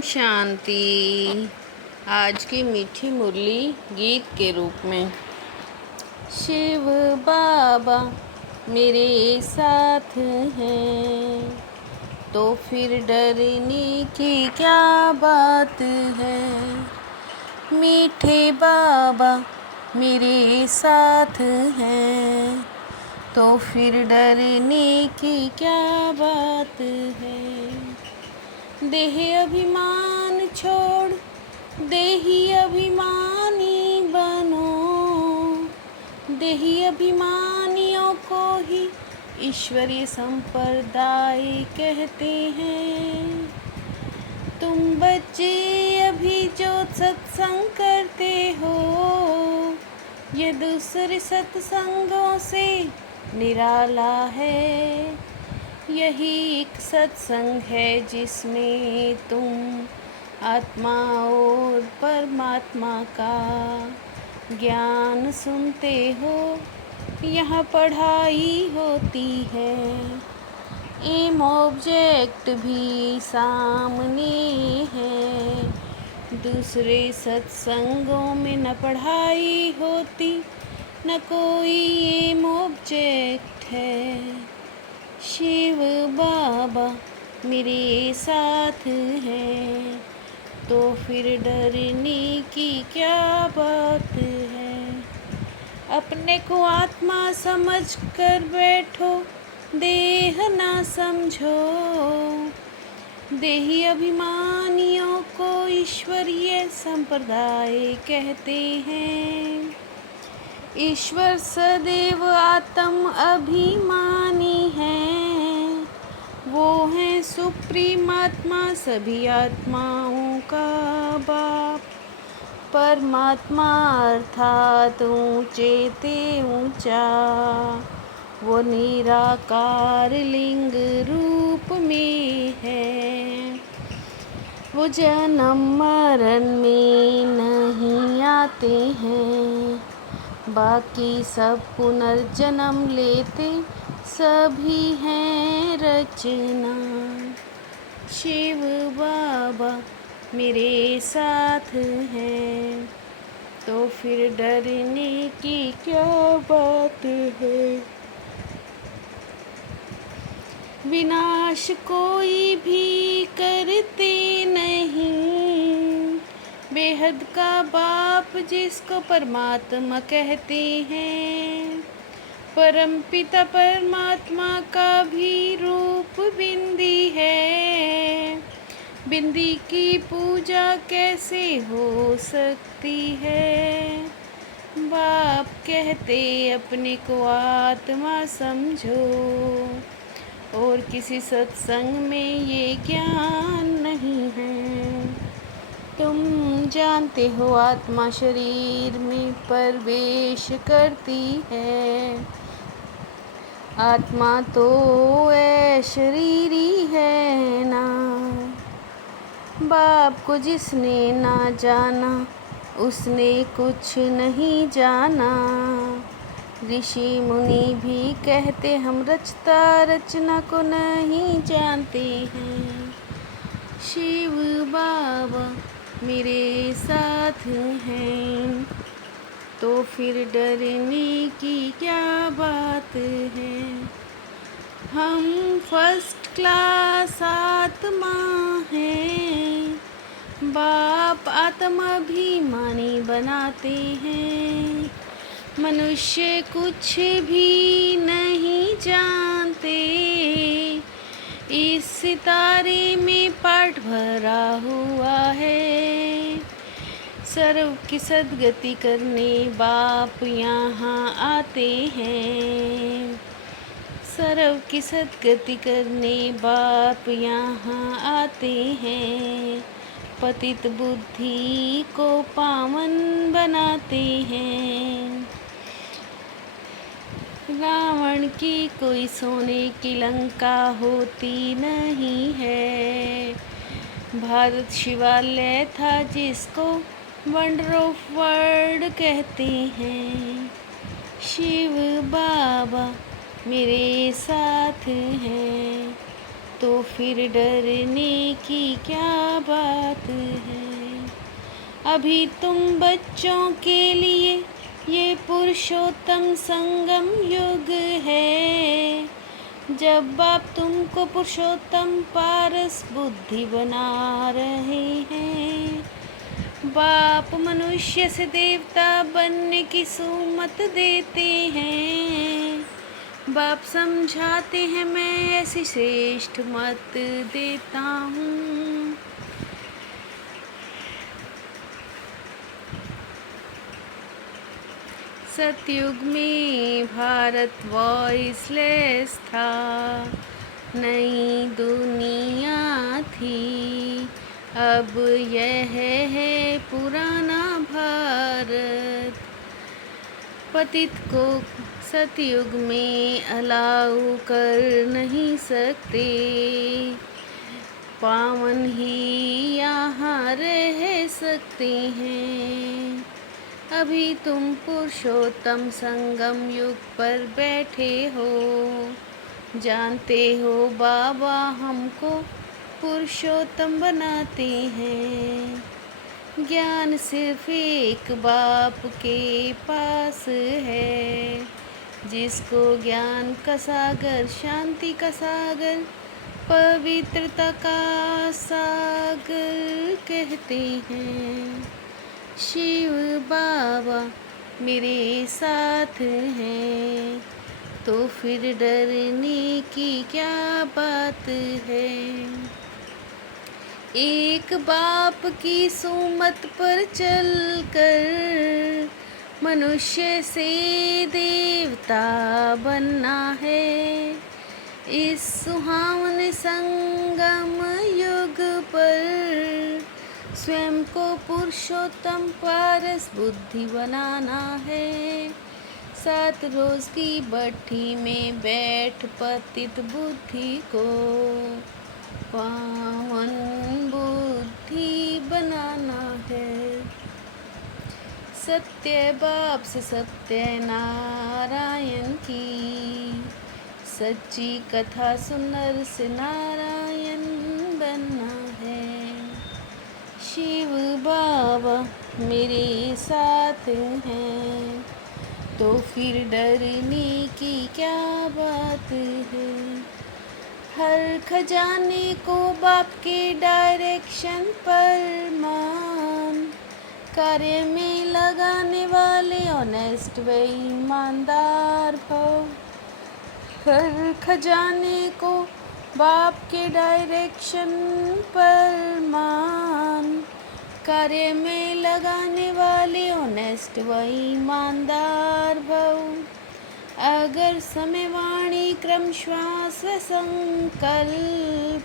ओम शांति। आज की मीठी मुरली गीत के रूप में। शिव बाबा मेरे साथ हैं तो फिर डरने की क्या बात है। मीठे बाबा मेरे साथ हैं तो फिर डरने की क्या बात है। देह अभिमान छोड़ देही अभिमानी बनो। देही अभिमानियों को ही ईश्वरीय संप्रदाय कहते हैं। तुम बच्चे अभी जो सत्संग करते हो ये दूसरे सत्संगों से निराला है। यही एक सत्संग है जिसमें तुम आत्मा और परमात्मा का ज्ञान सुनते हो। यहाँ पढ़ाई होती है, एम ऑब्जेक्ट भी सामने है। दूसरे सत्संगों में न पढ़ाई होती न कोई एम ऑब्जेक्ट है। शिव बाबा मेरे साथ हैं तो फिर डरने की क्या बात है। अपने को आत्मा समझ कर बैठो, देह ना समझो। देही अभिमानियों को ईश्वरीय संप्रदाय कहते हैं। ईश्वर सदैव आत्म अभिमानी है। वो है सुप्रीम आत्मा, सभी आत्माओं का बाप। परमात्मा अर्थात ऊंचे ते ऊंचा, वो निराकार लिंग रूप में है। वो जन्म मरण में नहीं आते हैं, बाकी सब पुनर्जन्म लेते सभी हैं रचना। शिव बाबा मेरे साथ हैं तो फिर डरने की क्या बात है। विनाश कोई भी करते नहीं, बेहद का बाप जिसको परमात्मा कहते हैं। परमपिता परमात्मा का भी रूप बिंदी है। बिंदी की पूजा कैसे हो सकती है। बाप कहते अपने को आत्मा समझो, और किसी सत्संग में ये ज्ञान नहीं है। तुम जानते हो आत्मा शरीर में प्रवेश करती है। आत्मा तो शरीरी है ना। बाप को जिसने ना जाना उसने कुछ नहीं जाना। ऋषि मुनि भी कहते हम रचता रचना को नहीं जानते हैं। शिव बाबा मेरे साथ हैं तो फिर डरने की क्या बात है। हम फर्स्ट क्लास आत्मा हैं, बाप आत्माभिमानी बनाते हैं। मनुष्य कुछ भी नहीं जानते, इस सितारे में पाठ भरा हुआ है। सर्व की सद्गति करने बाप यहाँ आते हैं। सर्व की सद्गति करने बाप यहाँ आते हैं। पतित बुद्धि को पावन बनाते हैं। रावण की कोई सोने की लंका होती नहीं है। भारत शिवालय था जिसको वंडर ऑफ वर्ल्ड कहते हैं। शिव बाबा मेरे साथ हैं तो फिर डरने की क्या बात है। अभी तुम बच्चों के लिए ये पुरुषोत्तम संगम युग है, जब बाप तुमको पुरुषोत्तम पारस बुद्धि बना रहे हैं। बाप मनुष्य से देवता बनने की सुमत देते हैं। बाप समझाते हैं, मैं ऐसी श्रेष्ठ मत देता हूँ। सतयुग में भारत वॉइसलेस था, नई दुनिया थी। अब यह है पुराना भारत। पतित को सतयुग में अलाउ कर नहीं सकते, पावन ही यहाँ रह सकते हैं। अभी तुम पुरुषोत्तम संगम युग पर बैठे हो, जानते हो बाबा हमको पुरुषोत्तम बनाते हैं। ज्ञान सिर्फ एक बाप के पास है, जिसको ज्ञान का सागर, शांति का सागर, पवित्रता का सागर कहते हैं। शिव बाबा मेरे साथ हैं, तो फिर डरने की क्या बात है। एक बाप की सुमत पर चलकर मनुष्य से देवता बनना है। इस सुहावने संगम युग पर स्वयं को पुरुषोत्तम पारस बुद्धि बनाना है। 7 रोज की भट्ठी में बैठ पतित बुद्धि को पावन बुद्धि बनाना है। सत्य बाप से सत्य नारायण की सच्ची कथा सुनर से नारायण बनना है। शिव बाबा मेरे साथ हैं, तो फिर डरने की क्या बात है। हर खजाने को बाप के डायरेक्शन पर मान, कार्य में लगाने वाले ऑनेस्ट व ईमानदार भव। हर खजाने को बाप के डायरेक्शन पर मान, कार्य में लगाने वाले ऑनेस्ट व ईमानदार भव। अगर समय, वाणी, क्रम, श्वास व संकल्प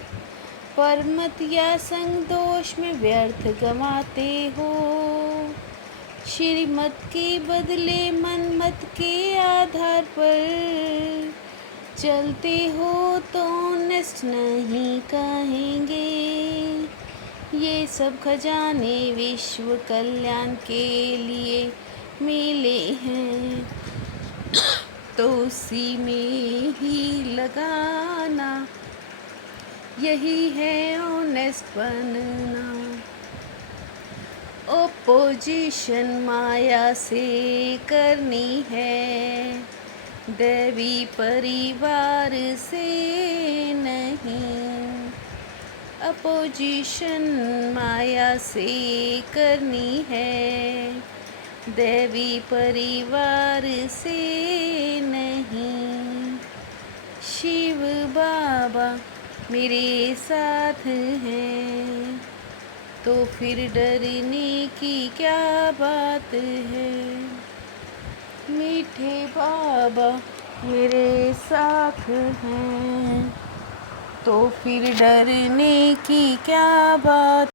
परमत या संग दोष में व्यर्थ गंवाते हो, श्रीमत के बदले मनमत के आधार पर चलते हो तो ऑनेस्ट नहीं कहेंगे। ये सब खजाने विश्व कल्याण के लिए मिले हैं, तो उसी में ही लगाना, यही है ऑनेस्ट बनना। ओपोजिशन माया से करनी है, दैवी परिवार से नहीं। अपोजिशन माया से करनी है, दैवी परिवार से नहीं। शिव बाबा मेरे साथ हैं, तो फिर डरने की क्या बात है। मीठे बाबा मेरे साथ हैं, तो फिर डरने की क्या बात।